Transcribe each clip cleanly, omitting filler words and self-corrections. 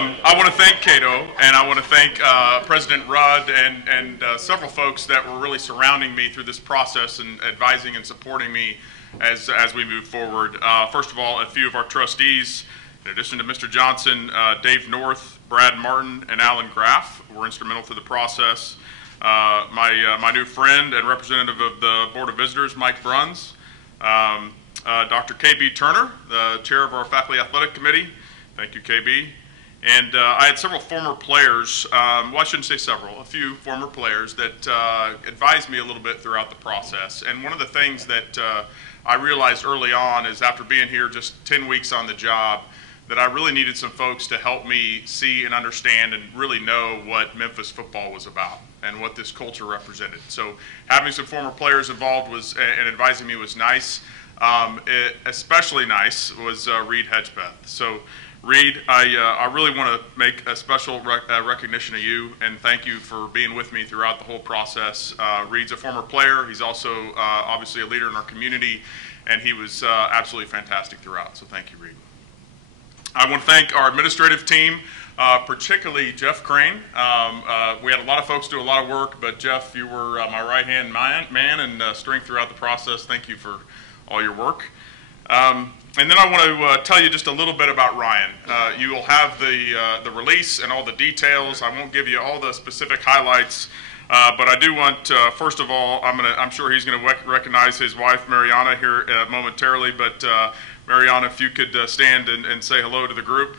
I want to thank Cato, and I want to thank President Rudd and several folks that were really surrounding me through this process and advising and supporting me as we move forward. First of all, a few of our trustees, in addition to Mr. Johnson, Dave North, Brad Martin, and Alan Graff were instrumental through the process. My new friend and representative of the Board of Visitors, Mike Bruns, Dr. KB Turner, the chair of our Faculty Athletic Committee. Thank you, KB. And I had several former players, well, I shouldn't say several, a few former players that advised me a little bit throughout the process. And one of the things that I realized early on is after being here just 10 weeks on the job, that I really needed some folks to help me see and understand and really know what Memphis football was about and what this culture represented. So having some former players involved and advising me was nice. Especially nice was Reed Hedgepeth. So Reed, I really want to make a special recognition of you and thank you for being with me throughout the whole process. Reed's a former player. He's also obviously a leader in our community, and he was absolutely fantastic throughout. So thank you, Reed. I want to thank our administrative team, particularly Jeff Crane. We had a lot of folks do a lot of work, but Jeff, you were my right-hand man and strength throughout the process. Thank you for all your work. And then I want to tell you just a little bit about Ryan. You will have the release and all the details. I won't give you all the specific highlights, but I do want, first of all, I'm sure he's going to recognize his wife, Mariana, here momentarily. But Mariana, if you could stand and say hello to the group.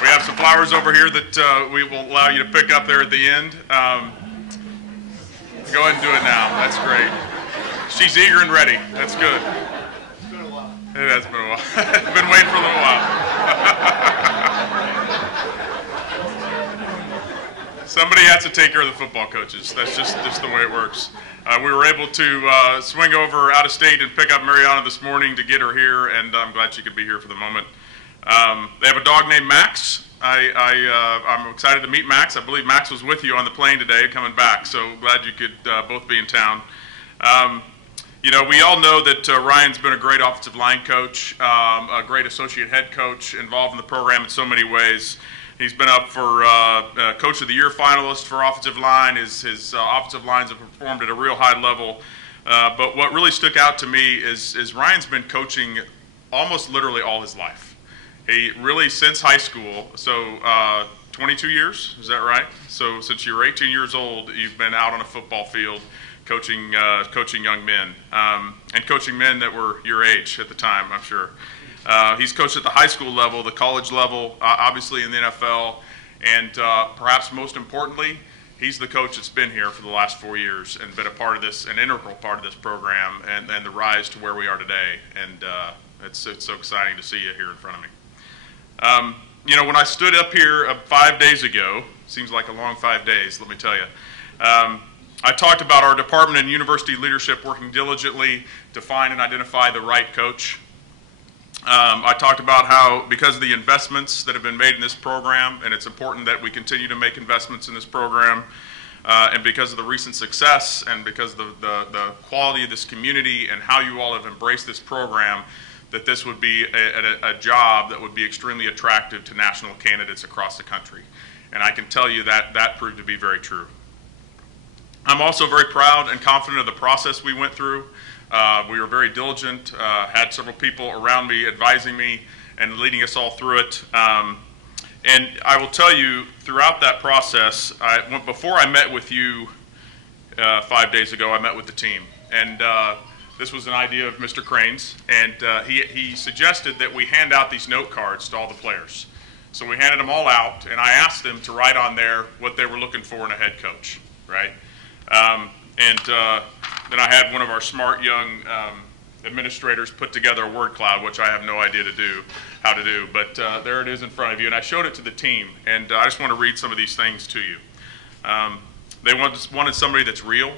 We have some flowers over here that we will allow you to pick up there at the end. Go ahead and do it now. That's great. She's eager and ready. That's good. It's been a while. It has been a while. Been waiting for a little while. Somebody has to take care of the football coaches. That's just the way it works. We were able to swing over out of state and pick up Mariana this morning to get her here, and I'm glad she could be here for the moment. They have a dog named Max. I'm excited to meet Max. I believe Max was with you on the plane today coming back, so glad you could both be in town. You know, we all know that Ryan's been a great offensive line coach, a great associate head coach, involved in the program in so many ways. He's been up for Coach of the Year finalist for offensive line. His offensive lines have performed at a real high level. But what really stuck out to me is Ryan's been coaching almost literally all his life. He really, since high school, so 22 years, is that right? So since you were 18 years old, you've been out on a football field coaching young men, and coaching men that were your age at the time, I'm sure. He's coached at the high school level, the college level, obviously in the NFL, and perhaps most importantly, he's the coach that's been here for the last 4 years and been a part of this, an integral part of this program and the rise to where we are today. And it's so exciting to see you here in front of me. You know, when I stood up here 5 days ago, seems like a long 5 days, let me tell you, I talked about our department and university leadership working diligently to find and identify the right coach. I talked about how, because of the investments that have been made in this program, and it's important that we continue to make investments in this program, and because of the recent success and because of the quality of this community and how you all have embraced this program, that this would be a job that would be extremely attractive to national candidates across the country. And I can tell you that that proved to be very true. I'm also very proud and confident of the process we went through. We were very diligent, had several people around me advising me and leading us all through it. And I will tell you, throughout that process, before I met with you 5 days ago, I met with the team. And this was an idea of Mr. Crane's, and he suggested that we hand out these note cards to all the players. So we handed them all out, and I asked them to write on there what they were looking for in a head coach, right? Then I had one of our smart young administrators put together a word cloud, which I have no idea how to do, but there it is in front of you, and I showed it to the team, and I just want to read some of these things to you. They wanted somebody that's real,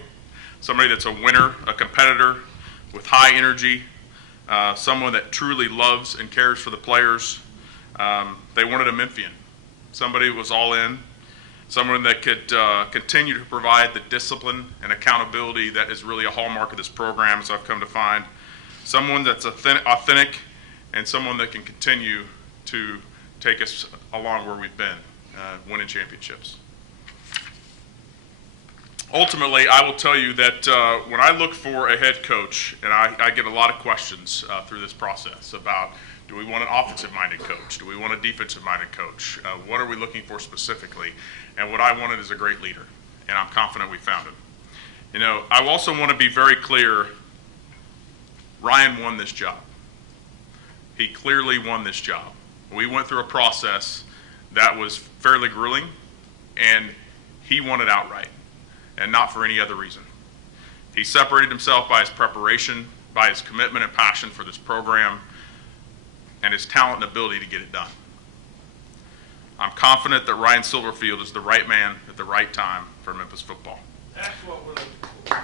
somebody that's a winner, a competitor, with high energy, someone that truly loves and cares for the players. They wanted a Memphian, somebody who was all in, someone that could continue to provide the discipline and accountability that is really a hallmark of this program, as I've come to find. someone that's authentic, and someone that can continue to take us along where we've been, winning championships. Ultimately, I will tell you that when I look for a head coach, and I get a lot of questions through this process about, do we want an offensive-minded coach? Do we want a defensive-minded coach? What are we looking for specifically? And what I wanted is a great leader, and I'm confident we found him. You know, I also want to be very clear, Ryan won this job. He clearly won this job. We went through a process that was fairly grueling, and he won it outright, and not for any other reason. He separated himself by his preparation, by his commitment and passion for this program, and his talent and ability to get it done. I'm confident that Ryan Silverfield is the right man at the right time for Memphis football. That's what we're looking for.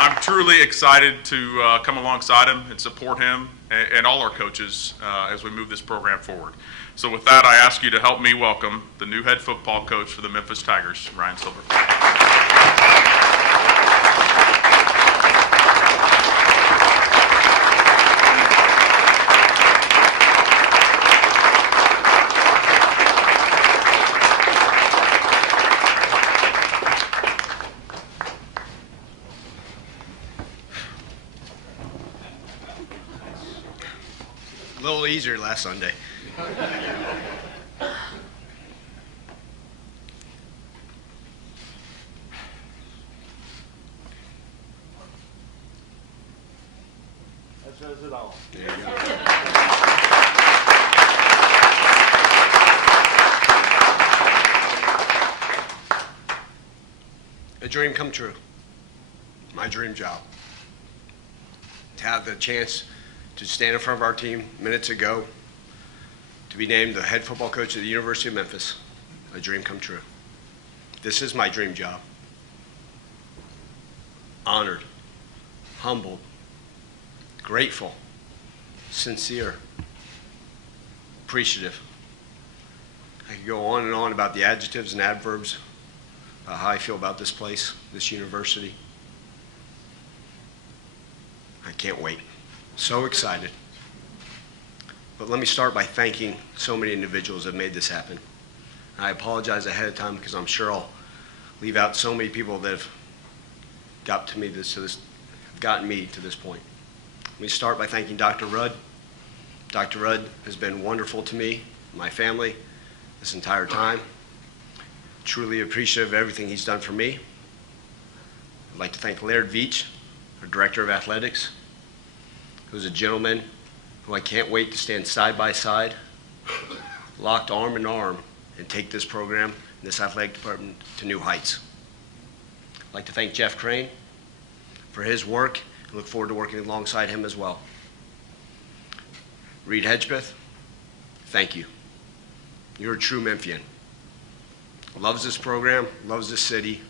I'm truly excited to come alongside him and support him and all our coaches as we move this program forward. So with that, I ask you to help me welcome the new head football coach for the Memphis Tigers, Ryan Silverfield. A little easier last Sunday. That says it all. There you go. A dream come true. My dream job. To have the chance to stand in front of our team minutes ago, to be named the head football coach of the University of Memphis, a dream come true. This is my dream job. Honored, humbled, grateful, sincere, appreciative. I could go on and on about the adjectives and adverbs, how I feel about this place, this university. I can't wait. So excited. But let me start by thanking so many individuals that made this happen. I apologize ahead of time because I'm sure I'll leave out so many people that have gotten me to this point. Let me start by thanking Dr. Rudd. Dr. Rudd has been wonderful to me, my family, this entire time. Truly appreciative of everything he's done for me. I'd like to thank Laird Veach, our Director of Athletics, who's a gentleman who I can't wait to stand side by side, locked arm in arm, and take this program and this athletic department to new heights. I'd like to thank Jeff Crane for his work and look forward to working alongside him as well. Reed Hedgepeth, thank you. You're a true Memphian. Loves this program, loves this city.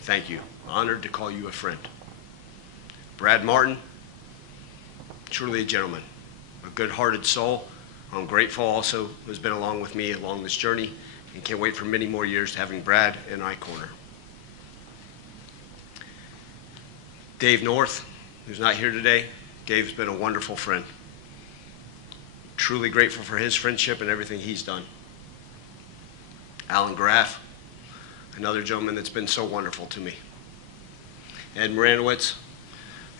Thank you. Honored to call you a friend. Brad Martin, truly a gentleman, a good-hearted soul. I'm grateful also who's been along with me along this journey and can't wait for many more years having Brad in my corner. Dave North, who's not here today. Dave's been a wonderful friend. Truly grateful for his friendship and everything he's done. Alan Graff, another gentleman that's been so wonderful to me. Ed Moranowitz,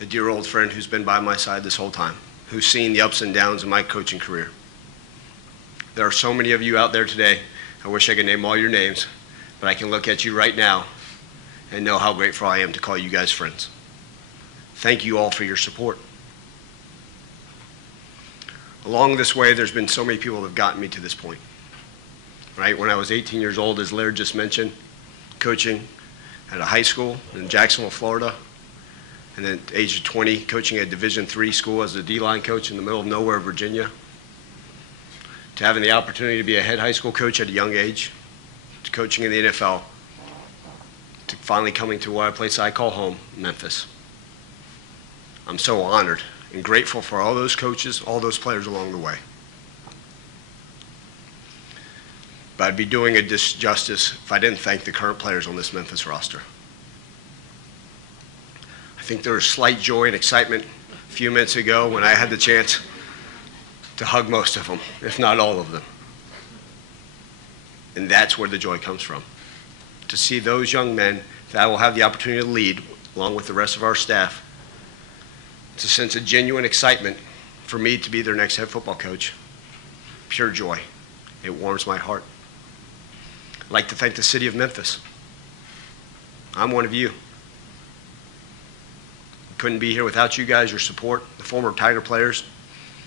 a dear old friend who's been by my side this whole time, who's seen the ups and downs of my coaching career. There are so many of you out there today. I wish I could name all your names, but I can look at you right now and know how grateful I am to call you guys friends. Thank you all for your support. Along this way, there's been so many people that have gotten me to this point. Right? When I was 18 years old, as Laird just mentioned, coaching at a high school in Jacksonville, Florida, and then at the age of 20, coaching at a Division III school as a D-line coach in the middle of nowhere, Virginia, to having the opportunity to be a head high school coach at a young age, to coaching in the NFL, to finally coming to what a place I call home, Memphis. I'm so honored and grateful for all those coaches, all those players along the way. but I'd be doing a disjustice if I didn't thank the current players on this Memphis roster. I think there was slight joy and excitement a few minutes ago when I had the chance to hug most of them, if not all of them. And that's where the joy comes from. To see those young men that I will have the opportunity to lead, along with the rest of our staff, to sense a genuine excitement for me to be their next head football coach. Pure joy. It warms my heart. I'd like to thank the city of Memphis. I'm one of you. Couldn't be here without you guys, your support, the former Tiger players,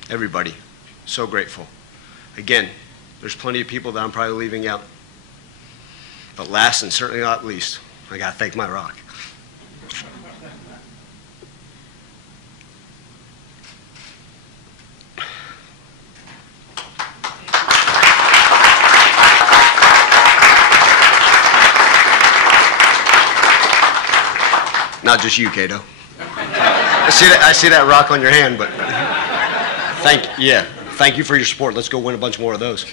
everybody. So grateful. Again, there's plenty of people that I'm probably leaving out. But last and certainly not least, I got to thank my rock. Not just you, Cato. I see that rock on your hand, but thank you for your support. Let's go win a bunch more of those.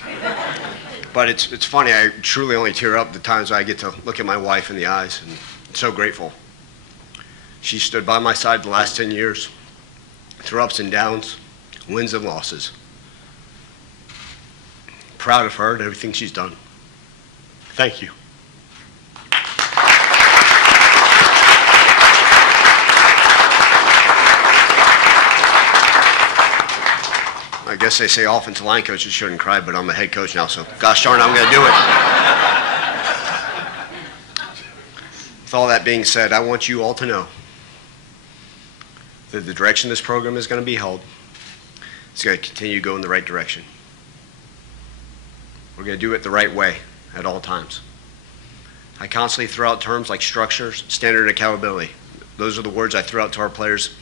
But it's funny, I truly only tear up the times I get to look at my wife in the eyes, and I'm so grateful. She stood by my side the last 10 years, through ups and downs, wins and losses. Proud of her and everything she's done. Thank you. I guess they say offensive line coaches shouldn't cry, but I'm a head coach now, so gosh darn, I'm going to do it. With all that being said, I want you all to know that the direction this program is going to be held is going to continue to go in the right direction. We're going to do it the right way at all times. I constantly throw out terms like structure, standard, and accountability. Those are the words I threw out to our players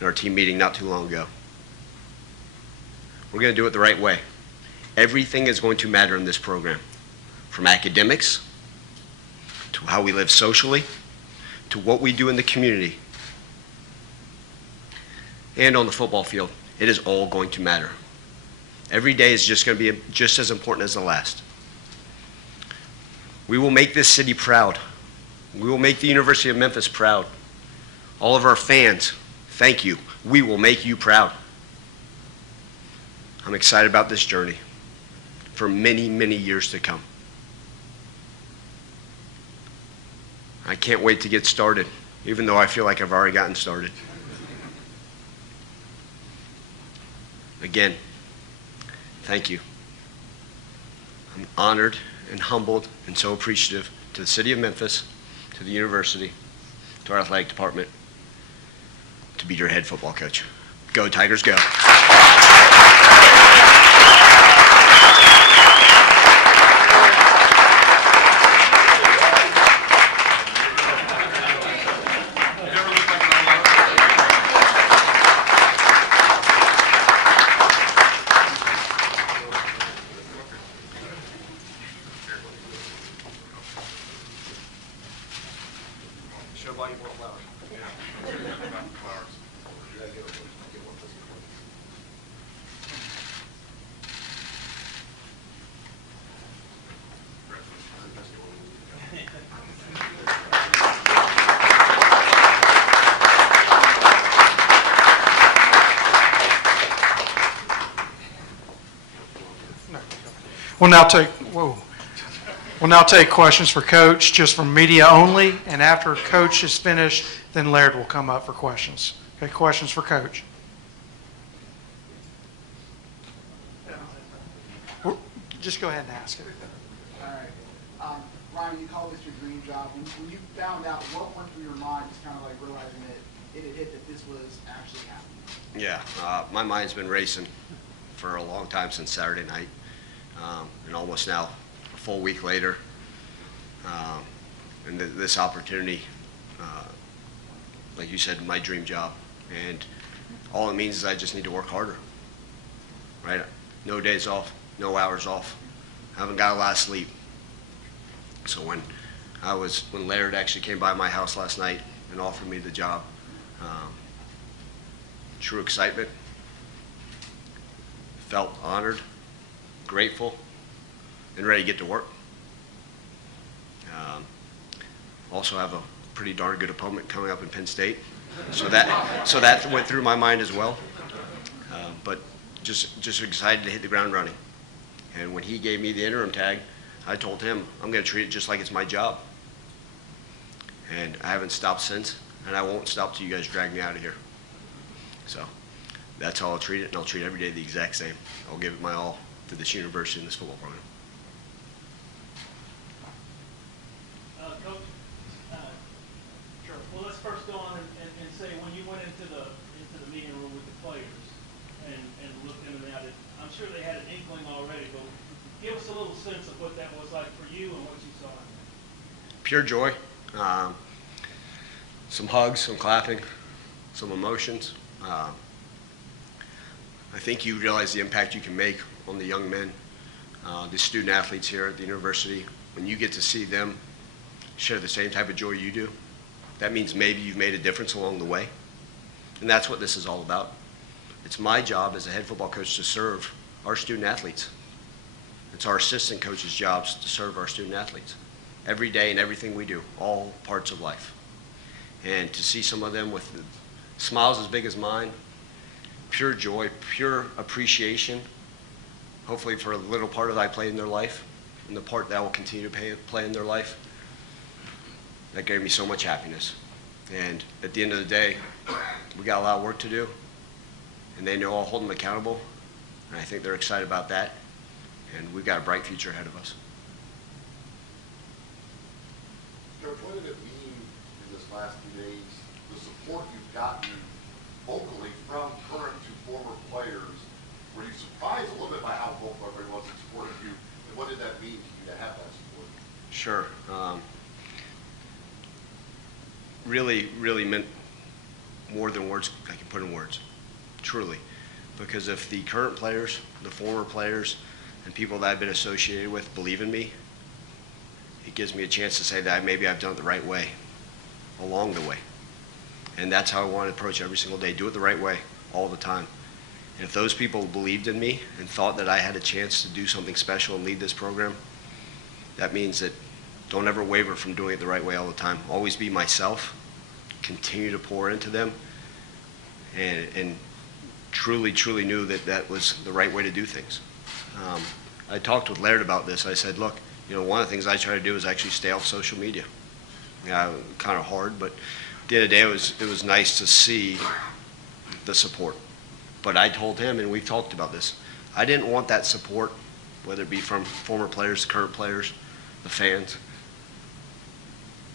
in our team meeting not too long ago. We're going to do it the right way. Everything is going to matter in this program, from academics to how we live socially to what we do in the community and on the football field. It is all going to matter. Every day is just going to be just as important as the last. We will make this city proud. We will make the University of Memphis proud. All of our fans, thank you. We will make you proud. I'm excited about this journey for many, many years to come. I can't wait to get started, even though I feel like I've already gotten started. Again, thank you. I'm honored and humbled and so appreciative to the city of Memphis, to the university, to our athletic department, to be your head football coach. Go Tigers, go. We'll now take questions for Coach, just from media only, and after Coach is finished, then Laird will come up for questions. Okay, questions for Coach. Just go ahead and ask it. All right. Ryan, you called this your dream job. When you found out, what went through your mind, just kind of like realizing that it had hit that this was actually happening? Yeah, my mind's been racing for a long time since Saturday night. And almost now a full week later, and this opportunity, like you said, my dream job, and all it means is I just need to work harder, right? No days off, no hours off. I haven't got a lot of sleep. So when Laird actually came by my house last night and offered me the job, true excitement, felt honored, grateful, and ready to get to work. Also have a pretty darn good opponent coming up in Penn State, so that went through my mind as well. But just excited to hit the ground running. And when he gave me the interim tag, I told him I'm going to treat it just like it's my job. And I haven't stopped since, and I won't stop till you guys drag me out of here. So that's how I'll treat it, and I'll treat every day the exact same. I'll give it my all to this university and this football program. Coach, sure. Well, let's first go on and say when you went into the meeting room with the players and looked in and out, I'm sure they had an inkling already, but give us a little sense of what that was like for you and what you saw in there. Pure joy. Some hugs, some clapping, some emotions. I think you realize the impact you can make on the young men, the student athletes here at the university. When you get to see them share the same type of joy you do, that means maybe you've made a difference along the way. And that's what this is all about. It's my job as a head football coach to serve our student athletes. It's our assistant coaches' jobs to serve our student athletes every day in everything we do, all parts of life. And to see some of them with smiles as big as mine, pure joy, pure appreciation, hopefully for a little part that I played in their life and the part that I will continue to play in their life, that gave me so much happiness. And at the end of the day, we got a lot of work to do, and they know I'll hold them accountable, and I think they're excited about that, and we've got a bright future ahead of us. Coach, what did it mean in this last few days, the support you've gotten vocally from current to former players? Were you surprised a little bit by how vocal everybody was and supported you, and what did that mean to you to have that support? Sure. Really meant more than words I can put in words, truly. Because if the current players, the former players, and people that I've been associated with believe in me, it gives me a chance to say that maybe I've done it the right way along the way. And that's how I want to approach every single day. Do it the right way all the time. And if those people believed in me and thought that I had a chance to do something special and lead this program, that means that don't ever waver from doing it the right way all the time. Always be myself, continue to pour into them, and truly knew that that was the right way to do things. I talked with Laird about this. I said, look, one of the things I try to do is actually stay off social media. Kind of hard, but at the end of the day, it was nice to see the support. But I told him, and we've talked about this, I didn't want that support, whether it be from former players, current players, the fans,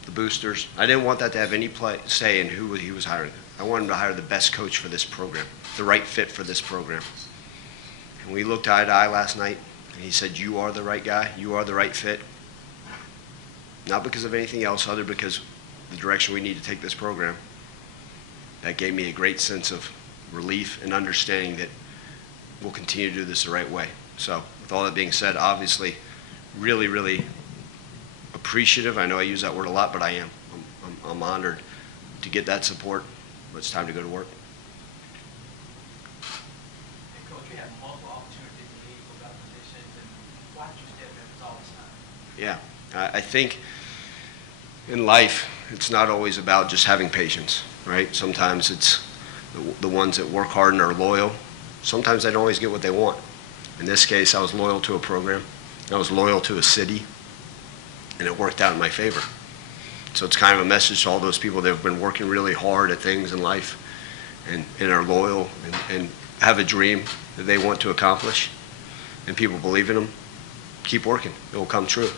the boosters. I didn't want that to have any say in who he was hiring. I wanted him to hire the best coach for this program, the right fit for this program. And we looked eye to eye last night, and he said, you are the right guy, you are the right fit. Not because of anything else, other because the direction we need to take this program. That gave me a great sense of relief and understanding that we'll continue to do this the right way. So with all that being said, obviously really appreciative. I know I use that word a lot, but I am. I'm honored to get that support, but it's time to go to work. And Coach, you had multiple opportunities to lead without positions, and why did you step in all this time? Yeah, I think in life, it's not always about just having patience, right? Sometimes it's the ones that work hard and are loyal. Sometimes they don't always get what they want. In this case, I was loyal to a program. I was loyal to a city, and it worked out in my favor. So it's kind of a message to all those people that have been working really hard at things in life and are loyal and have a dream that they want to accomplish, and people believe in them. Keep working. It will come true.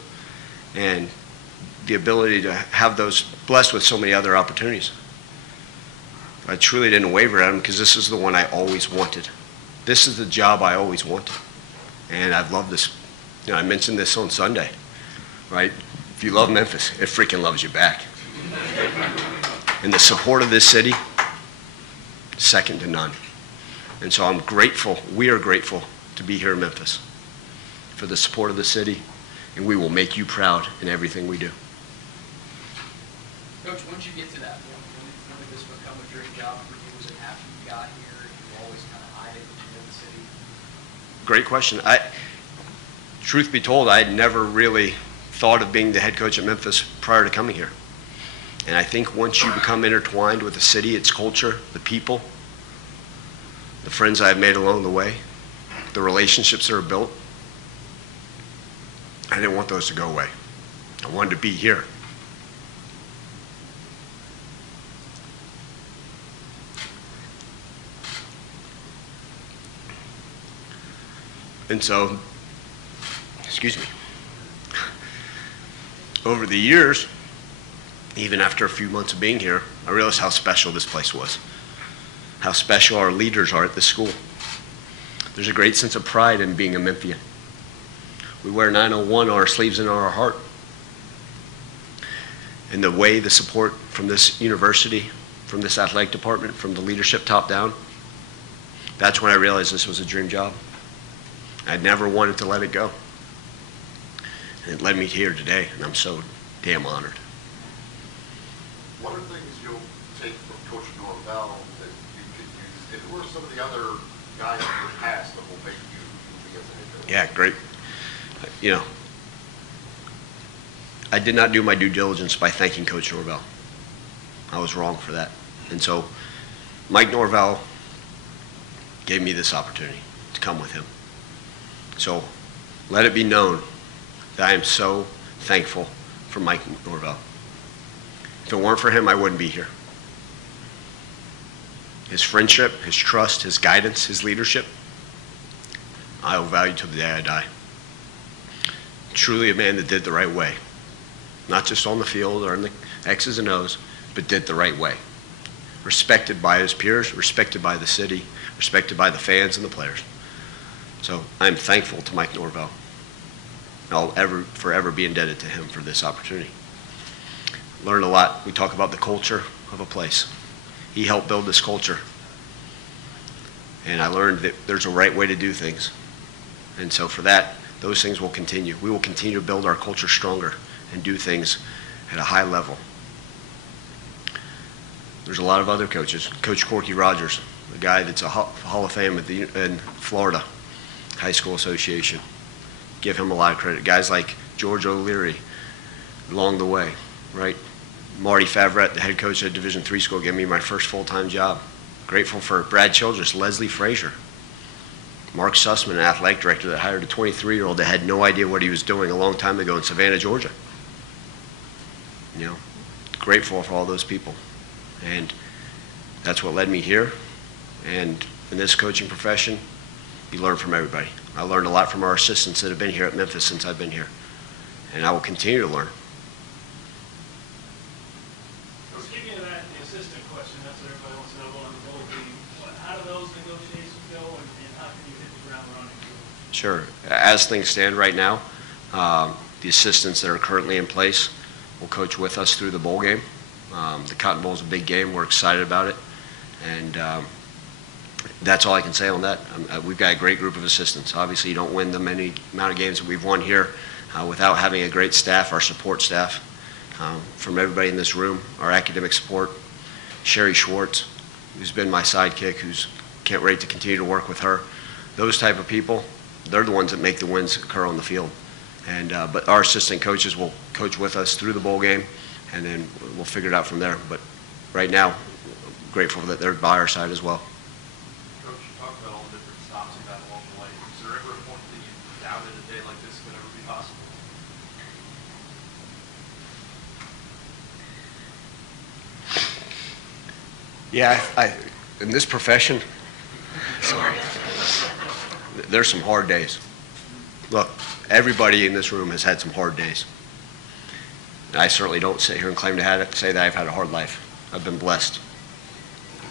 And the ability to have those, blessed with so many other opportunities. I truly didn't waver at them because this is the one I always wanted. This is the job I always wanted. And I've loved this. I mentioned this on Sunday, right? If you love Memphis, it freaking loves you back. And the support of this city, second to none. And so I'm grateful, we are grateful to be here in Memphis for the support of the city, and we will make you proud in everything we do. Coach, once you get to that point, when did this become a dream job for you? Was it after you got here and you always kind of eyed it in the city? Great question. truth be told, I had never really thought of being the head coach at Memphis prior to coming here. And I think once you become intertwined with the city, its culture, the people, the friends I've made along the way, the relationships that are built, I didn't want those to go away. I wanted to be here. And so, excuse me, over the years, even after a few months of being here, I realized how special this place was, how special our leaders are at this school. There's a great sense of pride in being a Memphian. We wear 901 on our sleeves and on our heart. And the way the support from this university, from this athletic department, from the leadership top down, that's when I realized this was a dream job. I'd never wanted to let it go. And it led me here today, and I'm so damn honored. What are things you'll take from Coach Norvell that you could use? And who are some of the other guys in your past that will make you who you be as a head coach? Yeah, great. You know, I did not do my due diligence by thanking Coach Norvell. I was wrong for that. And so Mike Norvell gave me this opportunity to come with him. So let it be known that I am so thankful for Mike Norvell. If it weren't for him, I wouldn't be here. His friendship, his trust, his guidance, his leadership, I will value till the day I die. Truly a man that did the right way. Not just on the field or in the X's and O's, but did the right way. Respected by his peers, respected by the city, respected by the fans and the players. So I'm thankful to Mike Norvell. I'll forever be indebted to him for this opportunity. Learned a lot. We talk about the culture of a place. He helped build this culture. And I learned that there's a right way to do things. And so for that, those things will continue. We will continue to build our culture stronger and do things at a high level. There's a lot of other coaches. Coach Corky Rogers, a guy that's a Hall of Fame in Florida High School Association. Give him a lot of credit. Guys like George O'Leary along the way, right? Marty Favret, the head coach at Division III school, gave me my first full-time job. Grateful for Brad Childress, Leslie Frazier, Mark Sussman, an athletic director that hired a 23-year-old that had no idea what he was doing a long time ago in Savannah, Georgia. You know, grateful for all those people. And that's what led me here. And in this coaching profession, you learn from everybody. I learned a lot from our assistants that have been here at Memphis since I've been here. And I will continue to learn. Let's get into that, the assistant question. That's what everybody wants to know on the bowl team. How do those negotiations go, and how can you hit the ground running? Sure. As things stand right now, the assistants that are currently in place will coach with us through the bowl game. The Cotton Bowl is a big game. We're excited about it. And that's all I can say on that. We've got a great group of assistants. Obviously, you don't win the many amount of games that we've won here without having a great staff, our support staff, from everybody in this room, our academic support, Sherry Schwartz, who's been my sidekick, who's can't wait to continue to work with her. Those type of people, they're the ones that make the wins occur on the field. And but our assistant coaches will coach with us through the bowl game, and then we'll figure it out from there. But right now, grateful that they're by our side as well. Coach, you talked about all the different stops you've had along the way. Is there ever a point that you doubted a day like this could ever be possible? Yeah, in this profession, sorry, there's some hard days. Look, everybody in this room has had some hard days. I certainly don't sit here and claim to say that I've had a hard life. I've been blessed.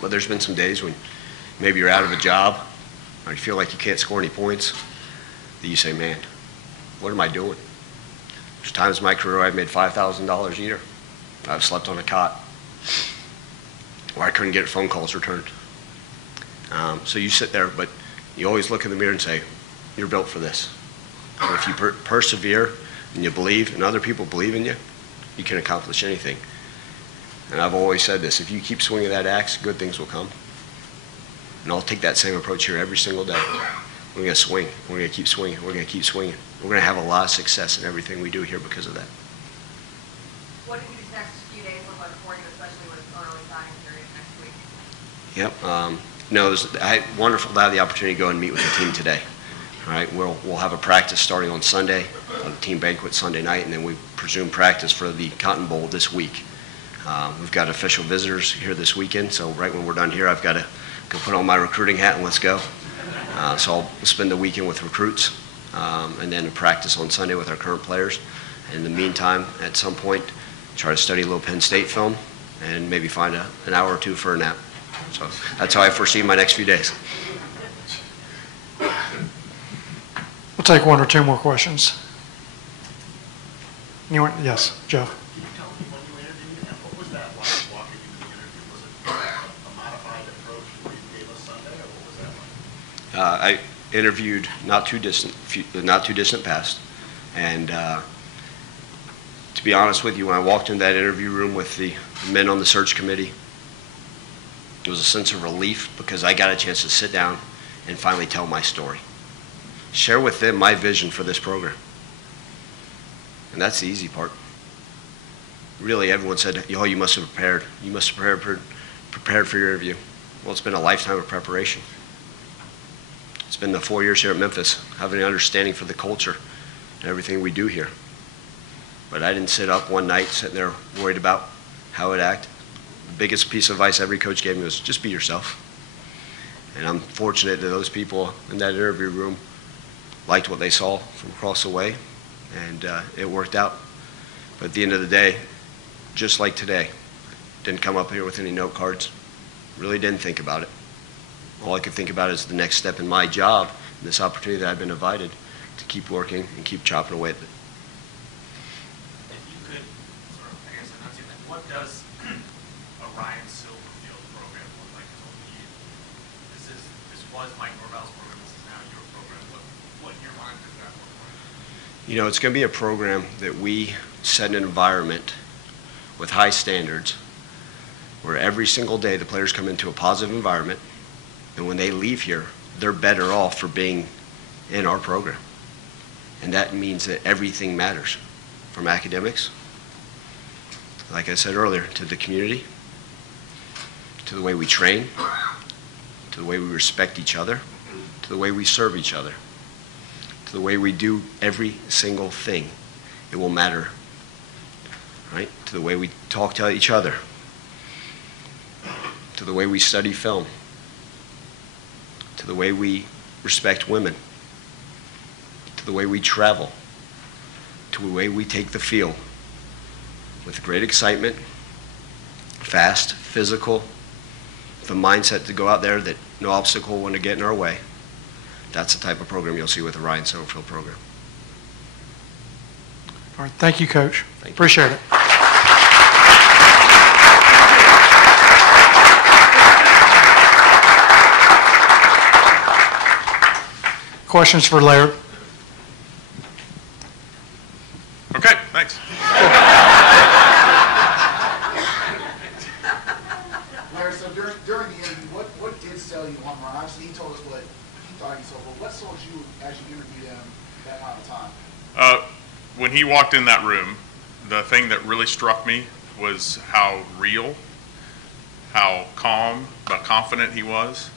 But there's been some days when maybe you're out of a job or you feel like you can't score any points, that you say, man, what am I doing? There's times in my career I've made $5,000 a year. I've slept on a cot, or I couldn't get phone calls returned. So you sit there, but you always look in the mirror and say, you're built for this. And if you persevere and you believe, and other people believe in you, you can accomplish anything. And I've always said this, if you keep swinging that axe, good things will come. And I'll take that same approach here every single day. We're going to swing. We're going to keep swinging. We're going to keep swinging. we're going to have a lot of success in everything we do here because of that. What do these next few days look like for you, especially with early signing period next week? Yep. No, wonderful to have the opportunity to go and meet with the team today. All right, we'll have a practice starting on Sunday, a team banquet Sunday night, and then we presume practice for the Cotton Bowl this week. We've got official visitors here this weekend, so right when we're done here, I've got to go put on my recruiting hat and let's go. So I'll spend the weekend with recruits, and then a practice on Sunday with our current players. In the meantime, at some point, try to study a little Penn State film and maybe find an hour or two for a nap. So that's how I foresee my next few days. We'll take one or two more questions. Anyone? Yes, Joe. Can you tell me when you interviewed him, what was that like walking into the interview? Was it a modified approach to what you gave us Sunday, or what was that like? I interviewed not too distant past, and to be honest with you, when I walked into that interview room with the men on the search committee, it was a sense of relief because I got a chance to sit down and finally tell my story. Share with them my vision for this program. And that's the easy part. Really, everyone said, oh, you must have prepared. You must have prepared for your interview. Well, it's been a lifetime of preparation. It's been the 4 years here at Memphis, having an understanding for the culture and everything we do here. But I didn't sit up one night sitting there worried about how it acted. The biggest piece of advice every coach gave me was just be yourself. And I'm fortunate that those people in that interview room liked what they saw from across the way, and it worked out. But at the end of the day, just like today, didn't come up here with any note cards, really didn't think about it. All I could think about is the next step in my job, this opportunity that I've been invited to keep working and keep chopping away at it. If you could sort of, I guess, enunciate that, what does a Ryan Silverfield program look like? This was Mike Norvell's program, this is now your program. What in your mind does that look like? You know, it's going to be a program that we set an environment with high standards where every single day the players come into a positive environment, and when they leave here, they're better off for being in our program. And that means that everything matters, from academics, like I said earlier, to the community, to the way we train, to the way we respect each other, to the way we serve each other, to the way we do every single thing. It will matter, right? To the way we talk to each other, to the way we study film, to the way we respect women, to the way we travel, to the way we take the field with great excitement, fast, physical, the mindset to go out there that no obstacle will want to get in our way. That's the type of program you'll see with the Ryan Silverfield program. All right, thank you, Coach. Thank you. Appreciate it. Questions for Laird? Okay, thanks. Larry, so during the interview, what did sell you on Ryan? Obviously, he told us what he thought he sold, but what sold you as you interviewed him that amount of time? When he walked in that room, the thing that really struck me was how real, how calm, but confident he was,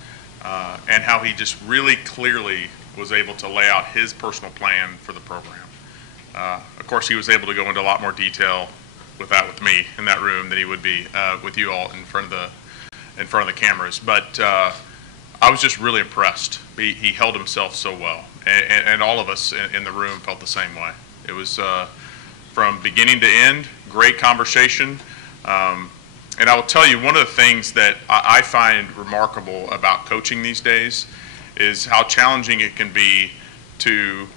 and how he just really clearly was able to lay out his personal plan for the program. Of course, he was able to go into a lot more detail with me in that room than he would be with you all in front of the cameras. But I was just really impressed. He held himself so well, and all of us in the room felt the same way. It was from beginning to end, great conversation. And I will tell you, one of the things that I find remarkable about coaching these days is how challenging it can be to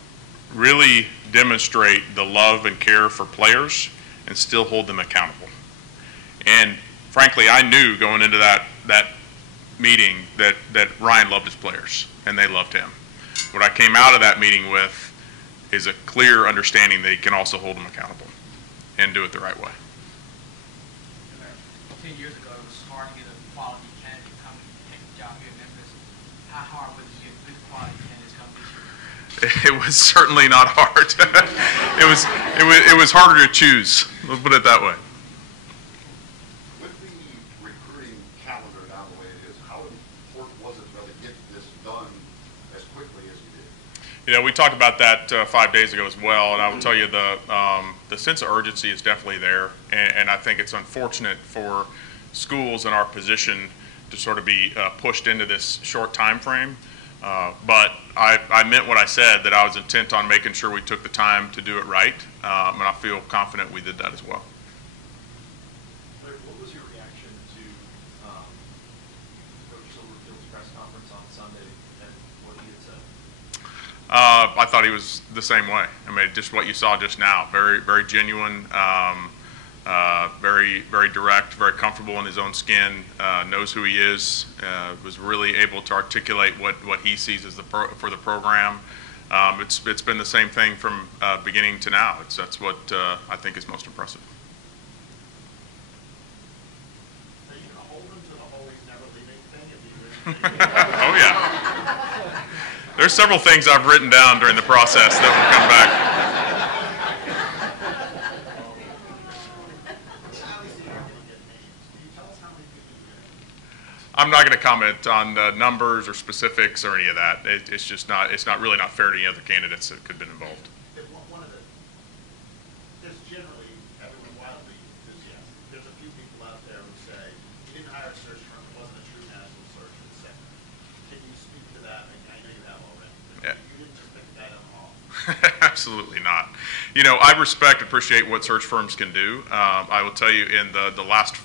really demonstrate the love and care for players and still hold them accountable. And frankly, I knew going into that meeting that Ryan loved his players and they loved him. What I came out of that meeting with is a clear understanding that he can also hold them accountable and do it the right way. 10 years ago, it was hard to get a quality candidate to come and take the job here in Memphis. how hard was it to get good quality candidates come this year? It was certainly not hard. it was harder to choose. Let's put it that way. With the recruiting calendar now the way it is, how important was it to get this done as quickly as you did? You know, we talked about that 5 days ago as well, and I will tell you the sense of urgency is definitely there, and I think it's unfortunate for schools in our position to sort of be pushed into this short time frame. But I meant what I said, that I was intent on making sure we took the time to do it right, and I feel confident we did that as well. Larry, what was your reaction to Coach Silverfield's press conference on Sunday and what he had said? I thought he was the same way. I mean, just what you saw just now, very, very genuine, very, very direct, very comfortable in his own skin, knows who he is, was really able to articulate what he sees as for the program. It's been the same thing from beginning to now. That's what I think is most impressive. Are you going to hold him to the always never leaving thing? Oh yeah. There's several things I've written down during the process that will come back. I'm not going to comment on numbers or specifics or any of that. It's just not. It's not really not fair to any other candidates that could have been involved. There's generally everyone wildly enthusiastic. There's a few people out there who say you didn't hire a search firm. It wasn't a true national search for the sector. Can you speak to that? I know you have already. But Yeah. You didn't just pick that up all. Absolutely not. You know, I respect, appreciate what search firms can do. I will tell you, in the last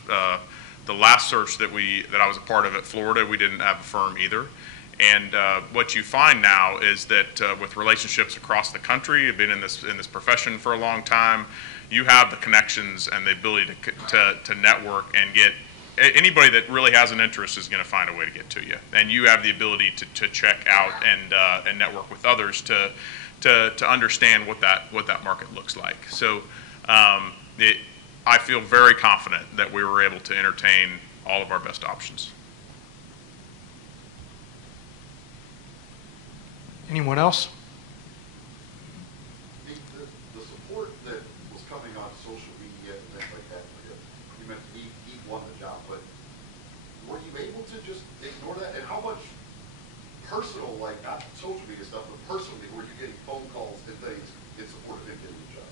search that I was a part of at Florida, we didn't have a firm either. And what you find now is that with relationships across the country, I've been in this profession for a long time. You have the connections and the ability to network and get anybody that really has an interest is going to find a way to get to you. And you have the ability to check out and network with others to understand what that market looks like. So I feel very confident that we were able to entertain all of our best options. Anyone else? The support that was coming on social media and things like that, you mentioned he won the job, but were you able to just ignore that? And how much personal, like not social media stuff, but personally, were you getting phone calls and things in support of him getting the job?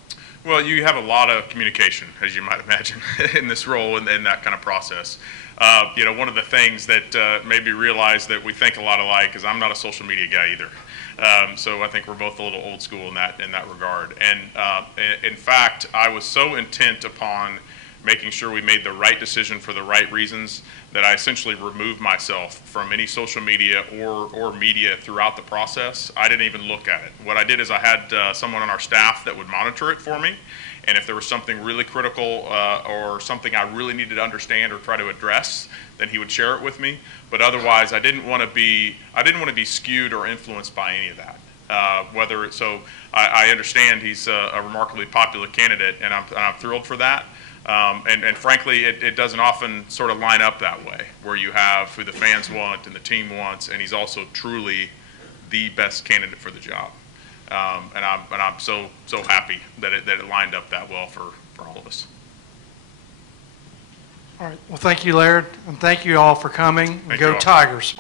Well, you have a lot of communication, as you might imagine, in this role and in that kind of process. You know, one of the things that made me realize that we think a lot alike is I'm not a social media guy either. So I think we're both a little old school in that regard. And in fact, I was so intent upon making sure we made the right decision for the right reasons that I essentially removed myself from any social media or media throughout the process. I didn't even look at it. What I did is I had someone on our staff that would monitor it for me, and if there was something really critical or something I really needed to understand or try to address, then he would share it with me. But otherwise, I didn't want to be skewed or influenced by any of that. I understand he's a remarkably popular candidate, and I'm thrilled for that. And frankly, it doesn't often sort of line up that way, where you have who the fans want and the team wants, and he's also truly the best candidate for the job. And I'm so happy that it lined up that well for all of us. All right. Well, thank you, Laird, and thank you all for coming. Thank Go you all. Tigers.